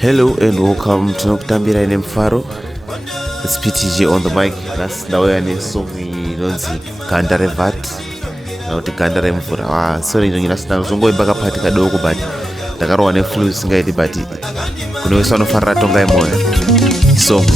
Hello and welcome to Nokutambira in Mfaro. It's PTG on the mic. That's the way I name song inonzi Gandaremvura. Nauti Gandaremvura. Sorry ndongina sina zongoimba kapati kadoko but ndakarowa neflu singaiti but kunoiswa nofarira Tongai Moyo. Song.